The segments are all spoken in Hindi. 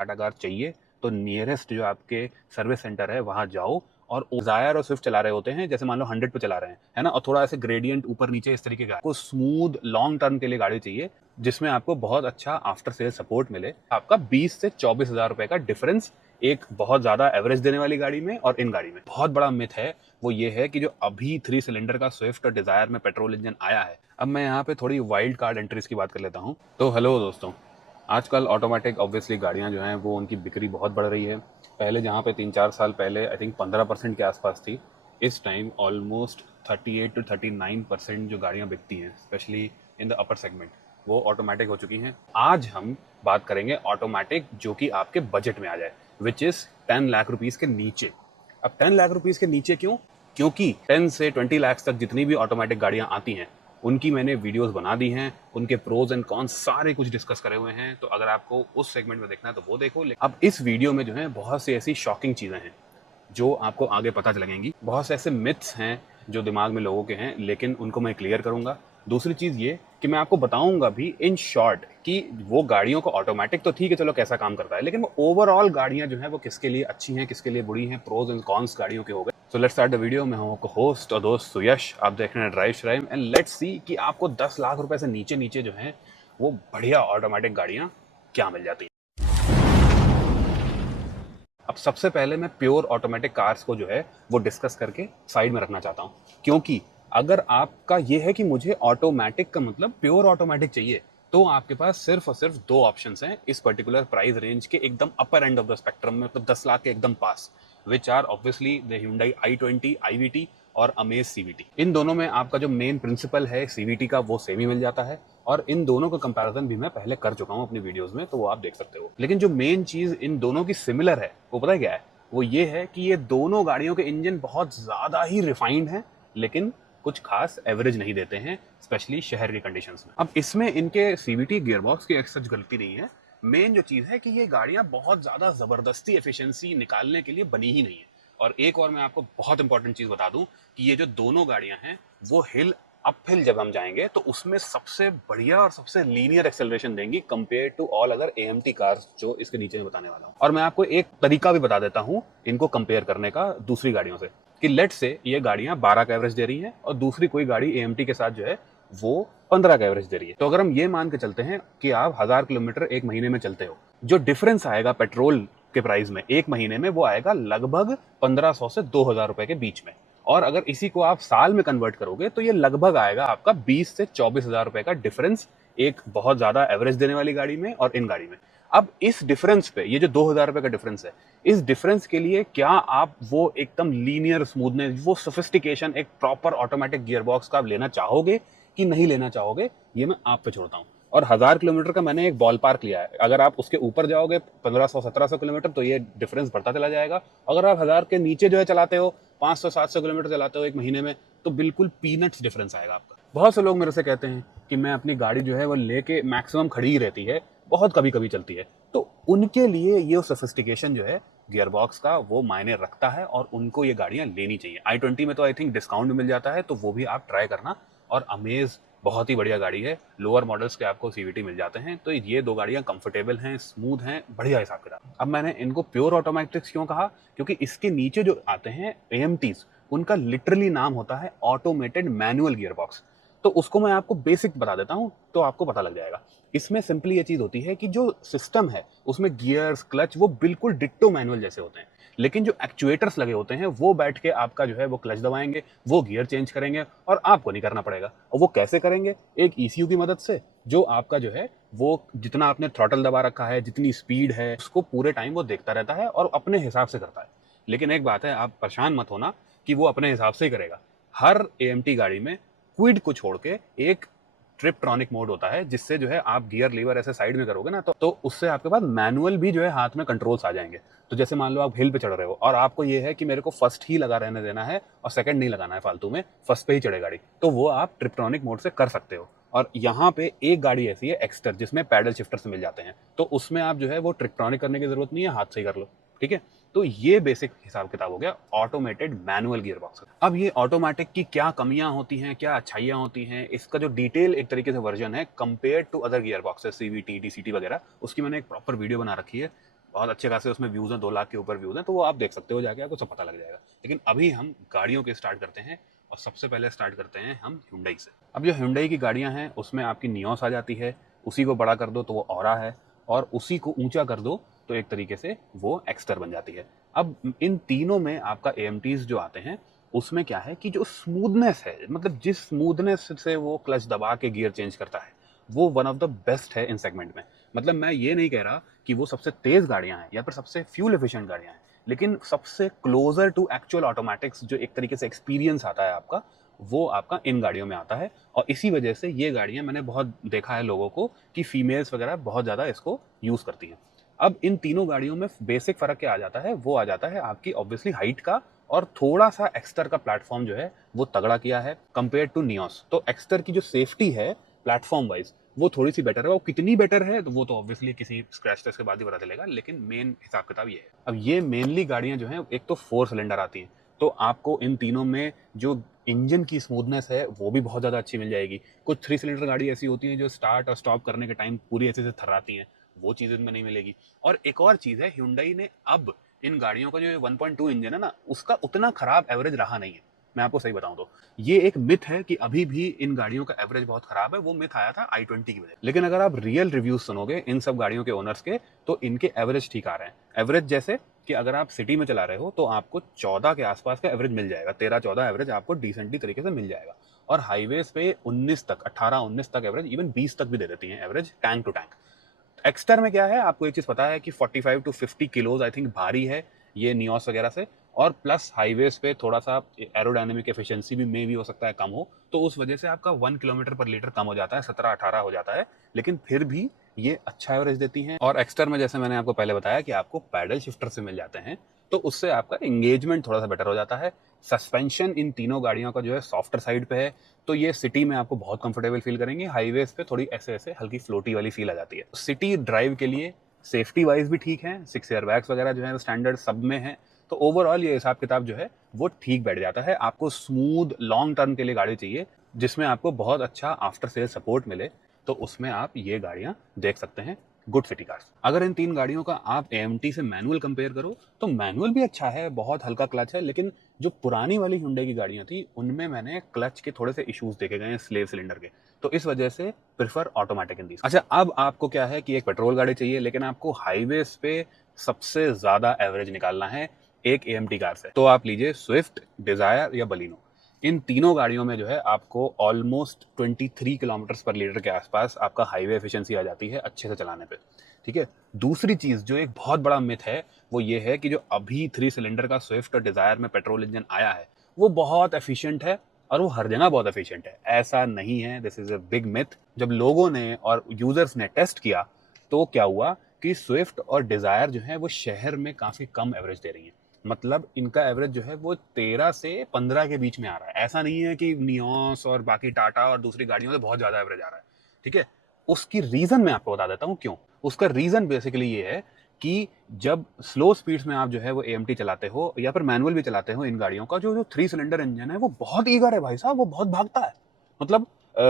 टाटा कार चाहिए तो नियरेस्ट जो आपके सर्विस सेंटर है वहाँ जाओ। और डिजायर और स्विफ्ट चला रहे होते हैं, जैसे मान लो 100 पे चला रहे हैं, है ना, और थोड़ा ऐसे ग्रेडियंट ऊपर नीचे इस तरीके का, आपको स्मूथ लॉन्ग टर्म के लिए गाड़ी चाहिए जिसमें आपको बहुत अच्छा आफ्टर सेल सपोर्ट मिले। आपका 20 से 24 हज़ार रुपए का डिफरेंस एक बहुत ज्यादा एवरेज देने वाली गाड़ी में और इन गाड़ी में। बहुत बड़ा मिथ है वो ये है कि जो अभी 3 सिलेंडर का स्विफ्ट और डिजायर में पेट्रोल इंजन आया है। अब मैं यहाँ पे थोड़ी वाइल्ड कार्ड एंट्रीज की बात कर लेता हूँ। तो हेलो दोस्तों, आजकल ऑटोमेटिक ऑब्वियसली गाड़ियाँ जो हैं वो उनकी बिक्री बहुत बढ़ रही है। पहले जहाँ पे 3-4 साल पहले आई थिंक 15% के आसपास थी, इस टाइम ऑलमोस्ट 38 to 39% जो गाड़ियाँ बिकती हैं specially in the upper segment वो ऑटोमेटिक हो चुकी हैं। आज हम बात करेंगे ऑटोमेटिक जो कि आपके बजट में आ जाए, विच इज़ 10 लाख रुपीज़ के नीचे। अब 10 लाख रुपीज़ के नीचे क्यों? क्योंकि 10 से 20 लाख तक जितनी भी ऑटोमेटिक गाड़ियाँ आती हैं उनकी मैंने वीडियोस बना दी हैं, उनके प्रोज एंड कॉन्स सारे कुछ डिस्कस करे हुए हैं। तो अगर आपको उस सेगमेंट में देखना है तो वो देखो। अब इस वीडियो में जो है बहुत सी ऐसी शॉकिंग चीज़ें हैं जो आपको आगे पता चलेंगी। बहुत से ऐसे मिथ्स हैं जो दिमाग में लोगों के हैं, लेकिन उनको मैं क्लियर करूंगा। दूसरी चीज़ ये कि मैं आपको बताऊंगा भी इन शॉर्ट कि वो गाड़ियों को ऑटोमेटिक तो ठीक है चलो कैसा काम करता है, लेकिन वो ओवरऑल गाड़ियां जो है वो किसके लिए अच्छी हैं किसके लिए बुरी हैं, प्रोज एंड कॉन्स गाड़ियों के हो गए। So let's start the video. मैं हूं आपका होस्ट और दोस्त सुयश, आप देख रहे हैं ड्राइव श्राइम, एंड लेट्स सी कि आपको 10 लाख रुपए से नीचे नीचे जो है वो बढ़िया ऑटोमेटिक गाड़ियां क्या मिल जाती हैं। अब सबसे पहले मैं प्योर ऑटोमेटिक कार्स को जो है वो डिस्कस करके साइड में रखना चाहता हूँ, क्योंकि अगर आपका ये है कि मुझे ऑटोमेटिक का मतलब प्योर ऑटोमेटिक चाहिए तो आपके पास सिर्फ और सिर्फ दो ऑप्शंस हैं इस पर्टिकुलर प्राइस रेंज के एकदम upper end of the spectrum में, मतलब 10 लाख के एकदम पास, which are obviously the Hyundai i20 IVT और अमेज CVT। इन दोनों में आपका जो मेन प्रिंसिपल है CVT का वो सेम ही मिल जाता है, और इन दोनों का कंपैरिजन भी मैं पहले कर चुका हूं अपनी वीडियोस में, तो वो आप देख सकते हो। लेकिन जो मेन चीज इन दोनों की सिमिलर है वो पता है क्या है? वो ये है कि ये दोनों गाड़ियों के इंजन बहुत ज्यादा ही रिफाइंड हैं, लेकिन कुछ खास एवरेज नहीं देते हैं स्पेशली शहर की कंडीशंस में। अब इसमें इनके CVT गियरबॉक्स की सच गलती नहीं है। मेन जो चीज है कि ये गाड़ियां बहुत ज्यादा जबरदस्ती एफिशिएंसी निकालने के लिए बनी ही नहीं है। और एक और मैं आपको बहुत इंपॉर्टेंट चीज बता दूं कि ये जो दोनों गाड़ियां हैं वो हिल अपहिल जब हम जाएंगे तो उसमें सबसे बढ़िया और सबसे लीनियर एक्सेलरेशन देंगी compare to all other AMT cars जो इसके नीचे में बताने वाला हूं। और मैं आपको एक तरीका भी बता देता हूं इनको कंपेयर करने का दूसरी गाड़ियों से, कि लेट से ये गाड़ियां 12 का एवरेज दे रही हैं और दूसरी कोई गाड़ी AMT के साथ जो है वो 15 का एवरेज दे रही है। तो अगर हम ये मान के चलते हैं कि आप 1000 किलोमीटर एक महीने में चलते हो, जो डिफरेंस आएगा पेट्रोल के प्राइस में एक महीने में वो आएगा लगभग 1500 से 2000 रुपए के बीच में। और अगर इसी को आप साल में कन्वर्ट करोगे तो ये लगभग आएगा आपका 20 से 24 हज़ार रुपए का डिफरेंस एक बहुत ज्यादा एवरेज देने वाली गाड़ी में और इन गाड़ी में। अब इस डिफरेंस पे, ये जो 2000 रुपए का डिफरेंस है, इस डिफरेंस के लिए क्या आप वो एकदम लीनियर स्मूथनेस, वो सोफिस्टिकेशन, एक प्रॉपर ऑटोमेटिक गियरबॉक्स का आप लेना चाहोगे कि नहीं लेना चाहोगे, ये मैं आप पे छोड़ता हूँ। और 1000 किलोमीटर का मैंने एक बॉल पार्क लिया है, अगर आप उसके ऊपर जाओगे 1500-1700 किलोमीटर तो ये डिफरेंस बढ़ता चला जाएगा। अगर आप 1000 के नीचे जो है चलाते हो, 500-700 किलोमीटर चलाते हो एक महीने में, तो बिल्कुल पीनट्स डिफरेंस आएगा आपका। बहुत से लोग मेरे से कहते हैं कि मैं अपनी गाड़ी जो है वो लेके मैक्सिमम खड़ी ही रहती है, बहुत कभी कभी चलती है, तो उनके लिए ये सोफिस्टिकेशन जो है गियरबॉक्स का वो मायने रखता है और उनको ये गाड़ियां लेनी चाहिए। i20 में तो आई थिंक डिस्काउंट भी मिल जाता है, तो वो भी आप ट्राई करना। और अमेज बहुत ही बढ़िया गाड़ी है, लोअर मॉडल्स के आपको CVT मिल जाते हैं, तो ये दो गाड़ियां कंफर्टेबल हैं, स्मूथ हैं, बढ़िया हिसाब किताब। अब मैंने इनको प्योर ऑटोमेटिक्स क्यों कहा? क्योंकि इसके नीचे जो आते हैं AMTs, उनका लिटरली नाम होता है ऑटोमेटेड मैनुअल गियरबॉक्स। तो उसको मैं आपको बेसिक बता देता हूं तो आपको पता लग जाएगा। इसमें सिंपली ये चीज होती है कि जो सिस्टम है उसमें गियर्स, क्लच वो बिल्कुल डिट्टो मैनुअल जैसे होते हैं, लेकिन जो एक्चुएटर्स लगे होते हैं वो बैठ के आपका जो है वो क्लच दबाएंगे, वो गियर चेंज करेंगे और आपको नहीं करना पड़ेगा। और वो कैसे करेंगे? एक ECU की मदद से, जो आपका जो है वो जितना आपने थ्रॉटल दबा रखा है, जितनी स्पीड है, उसको पूरे टाइम वो देखता रहता है और अपने हिसाब से करता है। लेकिन एक बात है, आप परेशान मत होना कि वो अपने हिसाब से ही करेगा। हर AMT गाड़ी में क्विड को छोड़ के एक ट्रिपट्रॉनिक मोड होता है, जिससे जो है आप गियर लीवर ऐसे साइड में करोगे ना तो उससे आपके पास मैनुअल भी जो है हाथ में कंट्रोल्स आ जाएंगे। तो जैसे मान लो आप हिल पे चढ़ रहे हो और आपको ये है कि मेरे को फर्स्ट ही लगा रहने देना है और सेकंड नहीं लगाना है फालतू में, फर्स्ट पे ही चढ़े गाड़ी, तो वो आप ट्रिपट्रॉनिक मोड से कर सकते हो। और यहाँ पे एक गाड़ी ऐसी है एक्स्टर जिसमें पैडल शिफ्टर से मिल जाते हैं, तो उसमें आप जो है वो ट्रिपट्रॉनिक करने की जरूरत नहीं है, हाथ से ही कर लो। ठीक है, तो ये बेसिक हिसाब किताब हो गया ऑटोमेटेड मैनुअल गियरबॉक्स। अब ये ऑटोमेटिक की क्या कमियां होती हैं, क्या अच्छाइयां होती हैं, इसका जो डिटेल एक तरीके से वर्जन है compare to other gearboxes CVT DCT वगैरह, उसकी मैंने एक प्रॉपर वीडियो बना रखी है। बहुत अच्छे खासे उसमें व्यूज़ हैं, 2 लाख के ऊपर व्यूज़ हैं, तो वो आप देख सकते हो जाके, आपको सब पता लग जाएगा। लेकिन अभी हम गाड़ियों के स्टार्ट करते हैं और सबसे पहले स्टार्ट करते हैं हम Hyundai से। अब जो Hyundai की गाड़ियाँ हैं उसमें आपकी नियोस आ जाती है, उसी को बड़ा कर दो तो वो ऑरा है, और उसी को ऊंचा कर दो तो एक तरीके से वो एक्स्टर बन जाती है। अब इन तीनों में आपका AMTs जो आते हैं उसमें क्या है कि जो स्मूथनेस है, मतलब जिस स्मूथनेस से वो क्लच दबा के गियर चेंज करता है, वो वन ऑफ द बेस्ट है इन सेगमेंट में। मतलब मैं ये नहीं कह रहा कि वो सबसे तेज गाड़ियां हैं या फिर सबसे फ्यूल एफिशिएंट गाड़ियां हैं, लेकिन सबसे क्लोजर टू एक्चुअल ऑटोमेटिक्स जो एक तरीके से एक्सपीरियंस आता है आपका, वो आपका इन गाड़ियों में आता है। और इसी वजह से ये गाड़ियां मैंने बहुत देखा है लोगों को कि फीमेल्स वगैरह बहुत ज़्यादा इसको यूज़ करती हैं। अब इन तीनों गाड़ियों में बेसिक फ़र्क क्या आ जाता है, वो आ जाता है आपकी ऑब्वियसली हाइट का, और थोड़ा सा एक्स्टर का प्लेटफॉर्म जो है वो तगड़ा किया है कंपेयर टू नियोस। तो एक्स्टर की जो सेफ्टी है प्लेटफॉर्म वाइज वो थोड़ी सी बेटर है। वो कितनी बेटर है तो वो तो ऑब्वियसली किसी स्क्रैच टेस्ट के बाद ही पता चलेगा, लेकिन मेन हिसाब किताब ये है। अब ये मेनली गाड़ियां जो हैं एक तो 4 सिलेंडर आती हैं, तो आपको इन तीनों में जो इंजन की स्मूथनेस है वो भी बहुत ज़्यादा अच्छी मिल जाएगी। कुछ 3 सिलेंडर गाड़ी ऐसी होती हैं जो स्टार्ट और स्टॉप करने के टाइम पूरी ऐसे से थर्राती हैं, वो चीज़ इनमें नहीं मिलेगी। और एक और चीज़ है, Hyundai ने अब इन गाड़ियों का जो 1.2 इंजन है ना, उसका उतना खराब एवरेज रहा नहीं है। मैं आपको सही बताऊं तो ये एक मिथ है कि अभी भी इन गाड़ियों का एवरेज बहुत खराब है, वो मिथ आया था i20 की वजह। लेकिन अगर आप रियल रिव्यूज सुनोगे इन सब गाड़ियों के ओनर्स के, तो इनके एवरेज ठीक आ रहे हैं। एवरेज जैसे कि अगर आप सिटी में चला रहे हो तो आपको 14 के आसपास का एवरेज मिल जाएगा, 13-14 एवरेज आपको डिसेंटली तरीके से मिल जाएगा। और हाईवेज पे 19 तक, 18-19 तक एवरेज, इवन 20 तक भी दे देती है average tank to tank. Exter में क्या है, आपको एक चीज़ पता है कि 45 टू 50 किलोज आई थिंक भारी है ये नियोस वगैरह से, और प्लस हाईवेज पे थोड़ा सा एरोडायनेमिक एफिशिएंसी भी मे भी हो सकता है कम हो, तो उस वजह से आपका 1 किलोमीटर पर लीटर कम हो जाता है, 17-18 हो जाता है, लेकिन फिर भी ये अच्छा एवरेज देती हैं। और एक्स्टर में जैसे मैंने आपको पहले बताया कि आपको पैडल शिफ्टर से मिल जाते हैं, तो उससे आपका एंगेजमेंट थोड़ा सा बेटर हो जाता है। सस्पेंशन इन तीनों गाड़ियों का जो है सॉफ्टर साइड पे है, तो ये सिटी में आपको बहुत कंफर्टेबल फील करेंगे, हाईवेज पे थोड़ी ऐसे ऐसे हल्की फ्लोटी वाली फील आ जाती है। सिटी ड्राइव के लिए सेफ्टी वाइज भी ठीक है, 6 एयर बैग्स वगैरह जो है स्टैंडर्ड सब में है, तो ओवरऑल ये हिसाब किताब जो है वो ठीक बैठ जाता है। आपको स्मूथ लॉन्ग टर्म के लिए गाड़ी चाहिए जिसमें आपको बहुत अच्छा आफ्टर सेल सपोर्ट मिले, तो उसमें आप ये गाड़ियां देख सकते हैं, गुड सिटी कार्स। अगर इन तीन गाड़ियों का आप AMT से मैनुअल कंपेयर करो तो मैनुअल भी अच्छा है, बहुत हल्का क्लच है, लेकिन जो पुरानी वाली Hyundai की गाड़ियां थी उनमें मैंने क्लच के थोड़े से इश्यूज देखे गए हैं स्लेव सिलेंडर के, तो इस वजह से प्रेफर ऑटोमेटिक इन दीज। अच्छा, अब आपको क्या है कि एक पेट्रोल गाड़ी चाहिए, लेकिन आपको हाईवेज पे सबसे ज्यादा एवरेज निकालना है एक AMT कार से, तो आप लीजिए स्विफ्ट, डिजायर या बलिनो। इन तीनों गाड़ियों में जो है आपको ऑलमोस्ट 23 किलोमीटर पर लीटर के आसपास आपका हाईवे एफिशिएंसी आ जाती है अच्छे से चलाने पे। ठीक है। दूसरी चीज जो एक बहुत बड़ा मिथ है वो ये है कि जो अभी 3 सिलेंडर का स्विफ्ट और डिजायर में पेट्रोल इंजन आया है वो बहुत एफिशिएंट है और वो हर जगह बहुत एफिशिएंट है। ऐसा नहीं है, this is a big myth. जब लोगों ने और यूजर्स ने टेस्ट किया तो क्या हुआ कि स्विफ्ट और डिजायर जो है वो शहर में काफी कम एवरेज दे रही है। मतलब इनका एवरेज जो है वो 13 से 15 के बीच में आ रहा है। ऐसा नहीं है कि नियोस और बाकी टाटा और दूसरी गाड़ियों से बहुत ज्यादा एवरेज आ रहा है। ठीक है। उसकी रीजन मैं आपको बता देता हूँ क्यों। उसका रीजन बेसिकली ये है कि जब स्लो स्पीड्स में आप जो है वो AMT चलाते हो या फिर मैनुअल भी चलाते हो, इन गाड़ियों का जो जो 3 सिलेंडर इंजन है वो बहुत ईगर है भाई साहब, वो बहुत भागता है। मतलब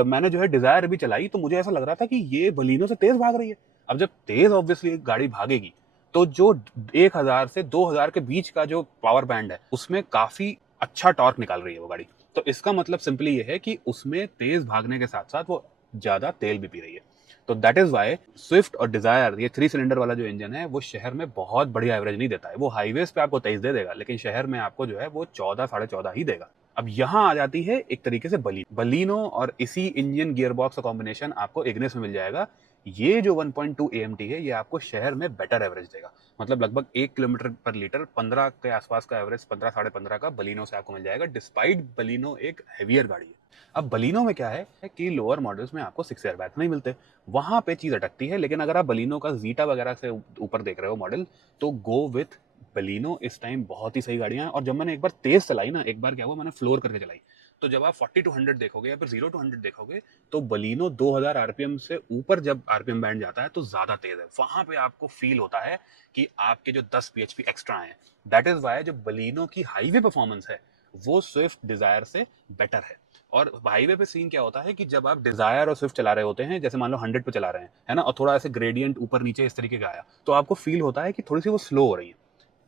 मैंने जो है डिजायर अभी चलाई तो मुझे ऐसा लग रहा था कि ये बलिनो से तेज भाग रही है। अब जब तेज ऑब्वियसली गाड़ी भागेगी तो जो 1000 से 2000 के बीच का जो पावर बैंड है उसमें काफी अच्छा टॉर्क निकाल रही है वो गाड़ी। तो इसका मतलब सिंपली ये है कि उसमें तेज भागने के साथ साथ वो ज्यादा तेल भी पी रही है। तो दैट इज वाई स्विफ्ट और डिजायर, ये 3 सिलेंडर वाला जो इंजन है वो शहर में बहुत बढ़िया एवरेज नहीं देता है। वो हाईवेज पे आपको 23 दे देगा, लेकिन शहर में आपको जो है वो 14-14.5 ही देगा। अब यहाँ आ जाती है एक तरीके से बलिनो और इसी इंजन गियरबॉक्स का कॉम्बिनेशन आपको इग्निस में मिल जाएगा। ये जो 1.2 AMT है ये आपको शहर में बेटर एवरेज देगा। मतलब लगभग 1 किलोमीटर पर लीटर 15 के आसपास का एवरेज, 15-15.5 का बलिनो से आपको मिल जाएगा, डिस्पाइट बलिनो एक हेवियर गाड़ी है। अब बलिनो में क्या है कि लोअर मॉडल्स में आपको 6 एयरबैग्स नहीं मिलते, वहां पे चीज अटकती है। लेकिन अगर आप बलिनो का जीटा वगैरह से ऊपर देख रहे हो मॉडल, तो गो विथ बलिनो। इस टाइम बहुत ही सही गाड़ियां हैं। और जब मैंने एक बार तेज चलाई ना, एक बार क्या हुआ, मैंने फ्लोर करके चलाई, तो जब आप 40 टू 100 देखोगे या फिर 0 टू 100 देखोगे तो बलिनो 2000 RPM से ऊपर जब RPM बैंड जाता है तो ज्यादा तेज है। वहां पे आपको फील होता है कि आपके जो 10 bhp एक्स्ट्रा हैं। दैट इज वाई जो बलिनो की हाईवे परफॉर्मेंस है वो स्विफ्ट डिजायर से बेटर है। और हाईवे पे सीन क्या होता है कि जब आप डिजायर और स्विफ्ट चला रहे होते हैं, जैसे मान लो 100 पे चला रहे हैं, है ना, और थोड़ा ऐसे ग्रेडियंट ऊपर नीचे इस तरीके का आया, तो आपको फील होता है कि थोड़ी सी वो स्लो हो रही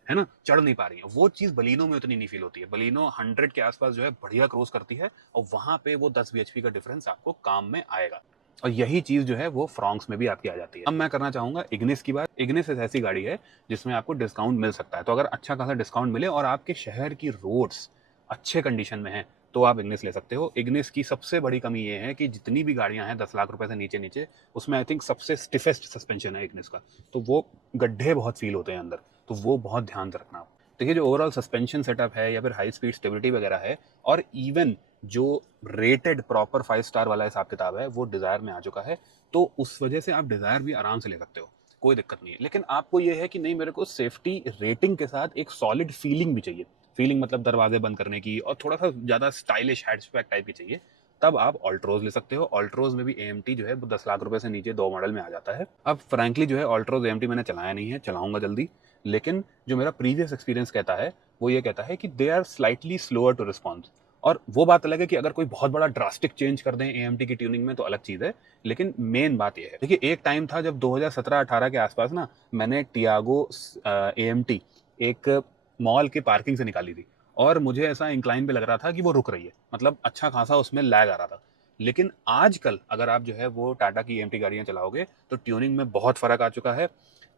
है ना, चढ़ नहीं पा रही है। वो चीज बलिनो में उतनी नहीं फील होती है। बलिनो 100 के आसपास जो है बढ़िया क्रॉस करती है, और वहां पे वो 10 bhp का डिफरेंस आपको काम में आएगा। और यही चीज जो है वो फ्रॉन्क्स में भी आपकी आ जाती है। अब मैं करना चाहूंगा इग्निस की बात। इग्निस एक ऐसी गाड़ी है जिसमें आपको डिस्काउंट मिल सकता है, तो अगर अच्छा खासा डिस्काउंट मिले और आपके शहर की रोड्स अच्छे कंडीशन में है तो आप इग्निस ले सकते हो। इग्निस की सबसे बड़ी कमी ये है कि जितनी भी गाड़ियां हैं 10 लाख रुपए से नीचे नीचे, उसमें आई थिंक सबसे स्टिफेस्ट सस्पेंशन है इग्निस का, तो वो गड्ढे बहुत फील होते हैं अंदर, तो वो बहुत ध्यान से रखना। देखिए जो ओवरऑल सस्पेंशन सेटअप है या फिर हाई स्पीड स्टेबिलिटी वगैरह है, और इवन जो रेटेड प्रॉपर 5 स्टार वाला हिसाब किताब है वो डिजायर में आ चुका है, तो उस वजह से आप डिजायर भी आराम से ले सकते हो, कोई दिक्कत नहीं है। लेकिन आपको ये है कि नहीं, मेरे को सेफ्टी रेटिंग के साथ एक सॉलिड फीलिंग भी चाहिए। फीलिंग मतलब दरवाजे बंद करने की, और थोड़ा सा ज्यादा स्टाइलिश हैचबैक टाइप की चाहिए, तब आप ऑल्ट्रोज ले सकते हो। ऑल्ट्रोज में भी एएमटी जो है 10 लाख रुपए से नीचे 2 मॉडल में आ जाता है। अब फ्रैंकली जो है ऑल्ट्रोज एएमटी मैंने चलाया नहीं है, चलाऊंगा जल्दी, लेकिन जो मेरा प्रीवियस एक्सपीरियंस कहता है वो ये कहता है कि they are slightly slower to response. और वो बात अलग है कि अगर कोई बहुत बड़ा ड्रास्टिक चेंज कर दें एएमटी की ट्यूनिंग में तो अलग चीज है, लेकिन मेन बात ये है। देखिए एक टाइम था जब 2017-18 के आसपास ना, मैंने टियागो एएमटी एक मॉल के पार्किंग से निकाली थी, और मुझे ऐसा इंक्लाइन पे लग रहा था कि वो रुक रही है, मतलब अच्छा खासा उसमें लैग आ रहा था। लेकिन आजकल अगर आप जो है वो टाटा की एएमटी गाड़ियां चलाओगे तो ट्यूनिंग में बहुत फर्क आ चुका है।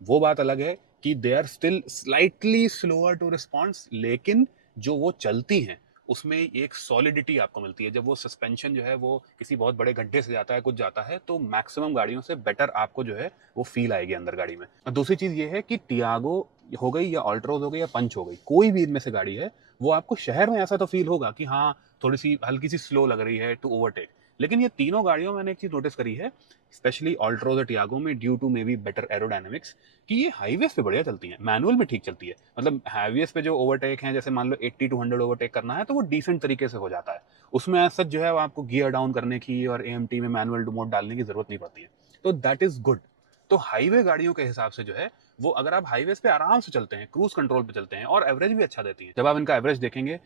वो बात अलग है कि they are still slightly slower to response, लेकिन जो वो चलती हैं उसमें एक सॉलिडिटी आपको मिलती है। जब वो सस्पेंशन जो है वो किसी बहुत बड़े गड्ढे से जाता है, कुछ जाता है, तो मैक्सिमम गाड़ियों से बेटर आपको जो है वो फील आएगी अंदर गाड़ी में। और दूसरी चीज ये है कि टियागो हो गई या ऑल्ट्रोज हो गई या पंच हो गई, कोई भी इनमें से गाड़ी है, वो आपको शहर में ऐसा तो फील होगा कि हाँ थोड़ी सी हल्की सी स्लो लग रही है टू ओवरटेक। लेकिन ये तीनों गाड़ियों में मैंने एक चीज नोटिस करी है, स्पेशली ऑल्ट्रोज और टियागो में, due to may be better aerodynamics, कि ये हाईवेज पे बढ़िया चलती हैं, मैनुअल में ठीक चलती है। मतलब हाईवेज पे जो ओवरटेक है, जैसे मान लो 80 to 100 ओवरटेक करना है, तो वो डिसेंट तरीके से हो जाता है। उसमें ऐसा जो है आपको गियर डाउन करने की और एएमटी में मैनुअल मोड डालने की जरूरत नहीं पड़ती है, तो दैट इज गुड। तो हाईवे गाड़ियों के हिसाब से जो है वो, अगर आप हाईवेज पे आराम से चलते हैं, क्रूज कंट्रोल पे चलते हैं, और एवरेज भी अच्छा देती है, जब आप इनका एवरेज देखेंगे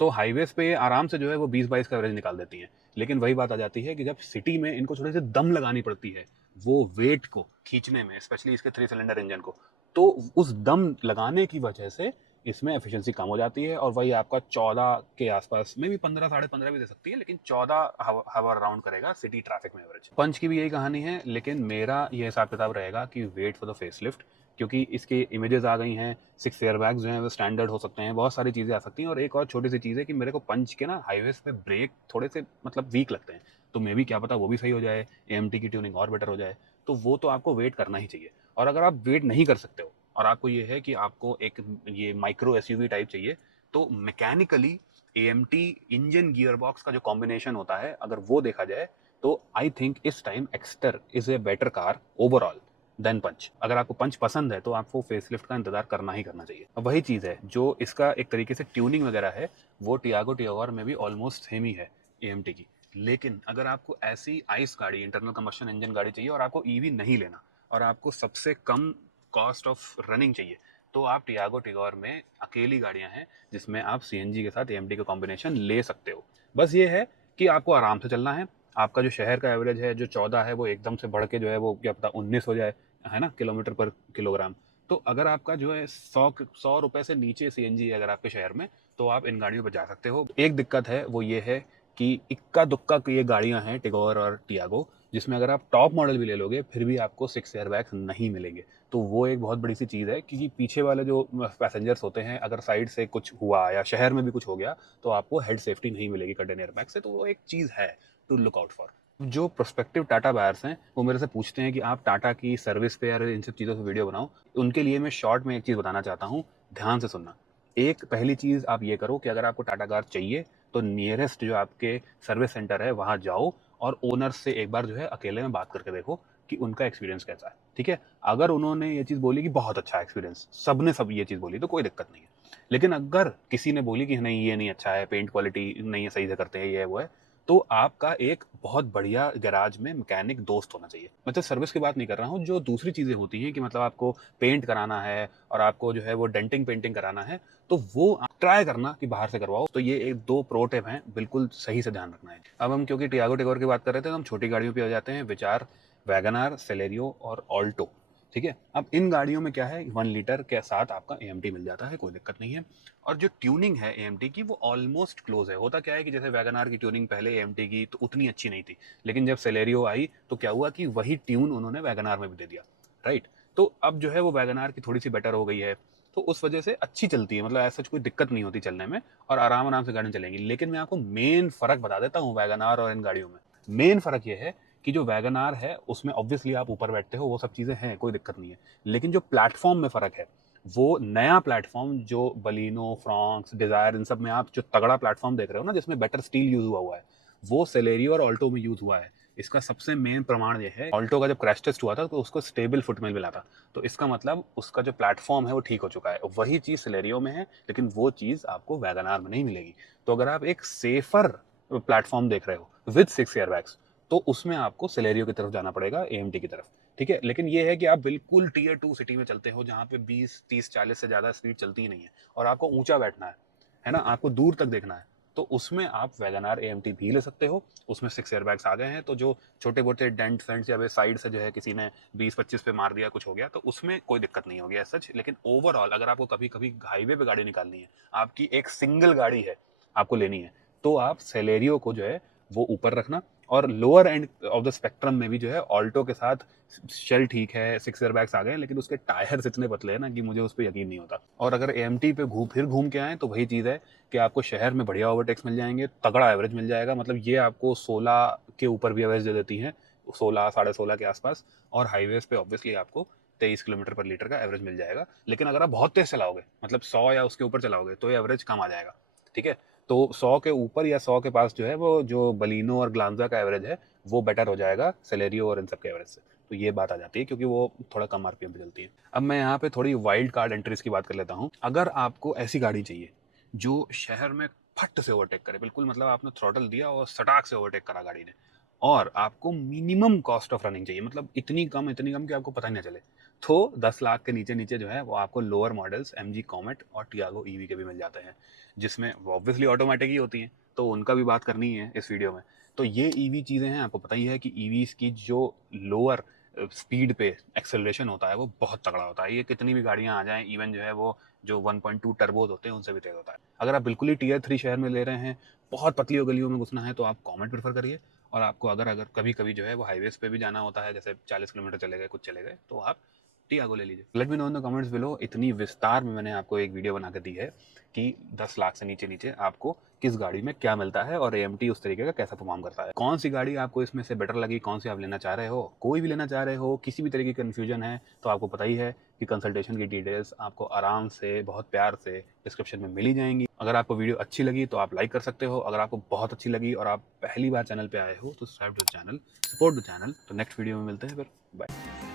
तो हाईवेज पे आराम से जो है वो 20-22 का एवरेज निकाल देती हैं। लेकिन वही बात आ जाती है कि जब सिटी में इनको थोड़ी सी दम लगानी पड़ती है वो वेट को खींचने में, स्पेशली इसके 3 सिलेंडर इंजन को, तो उस दम लगाने की वजह से इसमें एफिशिएंसी कम हो जाती है, और वही आपका 14 के आसपास में भी, 15 15.5 भी दे सकती है, लेकिन 14 हवर राउंड करेगा सिटी ट्रैफिक में एवरेज। पंच की भी यही कहानी है, लेकिन मेरा ये हिसाब किताब रहेगा कि वेट फॉर द फेसलिफ्ट, क्योंकि इसके इमेजेस आ गई हैं, 6 एयरबैग्स जो हैं वो स्टैंडर्ड हो सकते हैं, बहुत सारी चीज़ें आ सकती हैं। और एक और छोटी सी चीज़ है कि मेरे को पंच के ना हाईवेज पे ब्रेक थोड़े से मतलब वीक लगते हैं, तो मे भी क्या पता वो भी सही हो जाए, एएमटी की ट्यूनिंग और बेटर हो जाए, तो वो तो आपको वेट करना ही चाहिए। और अगर आप वेट नहीं कर सकते हो और आपको ये है कि आपको एक ये माइक्रो एसयूवी टाइप चाहिए, तो mechanically AMT engine gear box का जो कॉम्बिनेशन होता है, अगर वो देखा जाए तो आई थिंक इस time Exter is a better car overall than Punch. अगर आपको पंच पसंद है तो आपको फेसलिफ्ट का इंतजार करना ही करना चाहिए। अब वही चीज़ है जो इसका एक तरीके से ट्यूनिंग वगैरह है, वो टियागो टियागोर में भी ऑलमोस्ट सेम ही है एएमटी की। लेकिन अगर आपको ऐसी आइस गाड़ी, इंटरनल कम्बशन इंजन गाड़ी चाहिए, और आपको ईवी नहीं लेना, और आपको सबसे कम कॉस्ट ऑफ रनिंग चाहिए, तो आप टियागो टिगोर में अकेली गाड़ियां हैं जिसमें आप सीएनजी के साथ एएमटी का कॉम्बिनेशन ले सकते हो। बस ये है कि आपको आराम से चलना है। आपका जो शहर का एवरेज है जो 14 है, वो एकदम से बढ़ के जो है वो क्या पता 19 हो जाए, है ना, किलोमीटर पर किलोग्राम। तो अगर आपका जो है 100 रुपए से नीचे सीएनजी है अगर आपके शहर में, तो आप इन गाड़ियों पर जा सकते हो। एक दिक्कत है वो ये है कि इक्का दुक्का की ये गाड़ियां हैं टिगोर और टियागो, जिसमें अगर आप टॉप मॉडल भी ले लोगे फिर भी आपको 6 एयरबैग्स नहीं मिलेंगे। तो वो एक बहुत बड़ी सी चीज़ है, क्योंकि पीछे वाले जो पैसेंजर्स होते हैं, अगर साइड से कुछ हुआ या शहर में भी कुछ हो गया तो आपको हेड सेफ्टी नहीं मिलेगी कर्टेन एयरबैग से, तो वो एक चीज़ है टू लुक आउट फॉर। जो प्रोस्पेक्टिव टाटा बायर्स हैं वो मेरे से पूछते हैं कि आप टाटा की सर्विस पे या इन सब चीज़ों पे वीडियो बनाओ, उनके लिए मैं शॉर्ट में एक चीज़ बताना चाहता हूँ, ध्यान से सुनना। एक पहली चीज़ आप ये करो कि अगर आपको टाटा कार चाहिए तो नियरेस्ट जो आपके सर्विस सेंटर है वहाँ जाओ, और ओनर से एक बार जो है अकेले में बात करके देखो कि उनका एक्सपीरियंस कैसा है। ठीक है, अगर उन्होंने ये चीज़ बोली कि बहुत अच्छा एक्सपीरियंस, सबने सब ये चीज़ बोली, तो कोई दिक्कत नहीं है। लेकिन अगर किसी ने बोली कि नहीं ये नहीं अच्छा है, पेंट क्वालिटी नहीं है, सही से करते हैं, ये है वो है, तो आपका एक बहुत बढ़िया गैराज में मैकेनिक दोस्त होना चाहिए। मतलब सर्विस की बात नहीं कर रहा हूँ, जो दूसरी चीज़ें होती हैं कि मतलब आपको पेंट कराना है और आपको जो है वो डेंटिंग पेंटिंग कराना है, तो वो आप ट्राई करना कि बाहर से करवाओ। तो ये एक 2 प्रो टिप हैं, बिल्कुल सही से ध्यान रखना है। अब हम क्योंकि टियागो टिगोर की बात कर रहे थे, तो हम छोटी गाड़ियों पे आ जाते हैं, which are Wagon R, Celerio और ऑल्टो। ठीक है, अब इन गाड़ियों में क्या है, 1 लीटर के साथ आपका AMT मिल जाता है, कोई दिक्कत नहीं है। और जो ट्यूनिंग है AMT की वो ऑलमोस्ट क्लोज है। होता क्या है कि जैसे वैगन आर की ट्यूनिंग पहले AMT की तो उतनी अच्छी नहीं थी, लेकिन जब सेलेरियो आई तो क्या हुआ कि वही ट्यून उन्होंने वैगन आर में भी दे दिया, राइट। तो अब जो है वो वैगन आर की थोड़ी सी बेटर हो गई है, तो उस वजह से अच्छी चलती है, मतलब ऐसा कोई दिक्कत नहीं होती चलने में, और आराम आराम से गाड़ी चलेंगी। लेकिन मैं आपको मेन फर्क बता देता हूँ वैगन आर और इन गाड़ियों में। मेन फर्क ये है कि जो वैगन आर है उसमें ऑब्वियसली आप ऊपर बैठते हो, वो सब चीज़ें हैं, कोई दिक्कत नहीं है। लेकिन जो प्लेटफॉर्म में फ़र्क है, वो नया प्लेटफॉर्म जो बलिनो, फ्रॉन्क्स, डिज़ायर, इन सब में आप जो तगड़ा प्लेटफॉर्म देख रहे हो ना, जिसमें बेटर स्टील यूज़ हुआ हुआ है, वो सेलेरियो और ऑल्टो में यूज़ हुआ है। इसका सबसे मेन प्रमाण ये है, ऑल्टो का जब क्रैश टेस्ट हुआ था तो उसको स्टेबल फुटमिल मिला था, तो इसका मतलब उसका जो प्लेटफॉर्म है वो ठीक हो चुका है। वही चीज़ सेलेरियो में है, लेकिन वो चीज़ आपको वैगन आर में नहीं मिलेगी। तो अगर आप एक सेफर प्लेटफॉर्म देख रहे हो विद 6 एयरबैग्स, तो उसमें आपको सेलेरियो की तरफ जाना पड़ेगा, AMT की तरफ। ठीक है, लेकिन ये है कि आप बिल्कुल टीयर 2 सिटी में चलते हो, जहाँ पे 20, 30, 40 से ज़्यादा स्पीड चलती ही नहीं है, और आपको ऊंचा बैठना है ना, आपको दूर तक देखना है, तो उसमें आप वैगन आर AMT भी ले सकते हो। उसमें 6 एयरबैग्स आ गए हैं, तो जो छोटे मोटे डेंट फेंट्स या साइड से जो है किसी ने 20-25 पे मार दिया, कुछ हो गया, तो उसमें कोई दिक्कत नहीं होगी सच। लेकिन ओवरऑल अगर आपको कभी कभी हाईवे पे गाड़ी निकालनी है, आपकी एक सिंगल गाड़ी है, आपको लेनी है, तो आप सेलेरियो को जो है वो ऊपर रखना। और lower and of the spectrum में भी जो है ऑल्टो के साथ शेल ठीक है, 6 एयरबैग्स आ गए हैं, लेकिन उसके टायर्स इतने पतले हैं ना कि मुझे उस पर यकीन नहीं होता। और अगर AMT पे घूम के आए तो वही चीज़ है कि आपको शहर में बढ़िया ओवरटेक्स मिल जाएंगे, तगड़ा एवरेज मिल जाएगा। मतलब ये आपको 16 के ऊपर भी एवरेज दे देती हैं, 16, 16.5 के आसपास। और हाईवेज पे ऑब्वियसली आपको 23 किलोमीटर पर लीटर का एवरेज मिल जाएगा। लेकिन अगर आप बहुत तेज चलाओगे, मतलब 100 या उसके ऊपर चलाओगे, तो ये एवरेज कम आ जाएगा। ठीक है, तो 100 के ऊपर या 100 के पास जो है वो जो बलिनो और ग्लांजा का एवरेज है वो बेटर हो जाएगा सेलेरियो और इन सब के एवरेज से। तो ये बात आ जाती है, क्योंकि वो थोड़ा कम RPM पे चलती है। अब मैं यहाँ पे थोड़ी वाइल्ड कार्ड एंट्रीज की बात कर लेता हूँ। अगर आपको ऐसी गाड़ी चाहिए जो शहर में फट से ओवरटेक करे, बिल्कुल मतलब आपने थ्रॉटल दिया और सटाक से ओवरटेक करा गाड़ी ने, और आपको मिनिमम कॉस्ट ऑफ रनिंग चाहिए, मतलब इतनी कम कि आपको पता ही ना चले, तो 10 लाख के नीचे नीचे जो है वो आपको लोअर मॉडल्स MG कॉमेट और टियागो EV के भी मिल जाते हैं, जिसमें ऑब्वियसली ऑटोमेटिक ही होती हैं, तो उनका भी बात करनी है इस वीडियो में। तो ये EV चीज़ें हैं, आपको पता ही है कि EVs की जो लोअर स्पीड पे एक्सेलरेशन होता है वो बहुत तगड़ा होता है। ये कितनी भी गाड़ियां आ जाएं, इवन जो है वो जो 1.2 टर्बोज होते हैं उनसे भी तेज होता है। अगर आप बिल्कुल ही टीयर 3 शहर में ले रहे हैं, बहुत पतली गलियों में घुसना है, तो आप कॉमेट प्रेफर करिए। और आपको अगर अगर कभी कभी जो है वो हाईवेज पे भी जाना होता है, जैसे 40 किलोमीटर चले गए, कुछ चले गए, तो आप टियागो ले लीजिए। Let me know in the comments below. इतनी विस्तार में मैंने आपको एक वीडियो बना कर दी है कि 10 लाख से नीचे नीचे आपको किस गाड़ी में क्या मिलता है और AMT उस तरीके का कैसा परफॉर्म करता है। कौन सी गाड़ी आपको इसमें से बेटर लगी, कौन सी आप लेना चाह रहे हो, कोई भी लेना चाह रहे हो, किसी भी तरह की कन्फ्यूजन है, तो आपको पता ही है कि कंसल्टेशन की डिटेल्स आपको आराम से बहुत प्यार से डिस्क्रिप्शन में मिल ही जाएंगी। अगर आपको वीडियो अच्छी लगी तो आप लाइक कर सकते हो। अगर आपको बहुत अच्छी लगी और आप पहली बार चैनल पे आए हो तो subscribe to channel, support the channel. तो नेक्स्ट वीडियो में मिलते हैं फिर, बाय।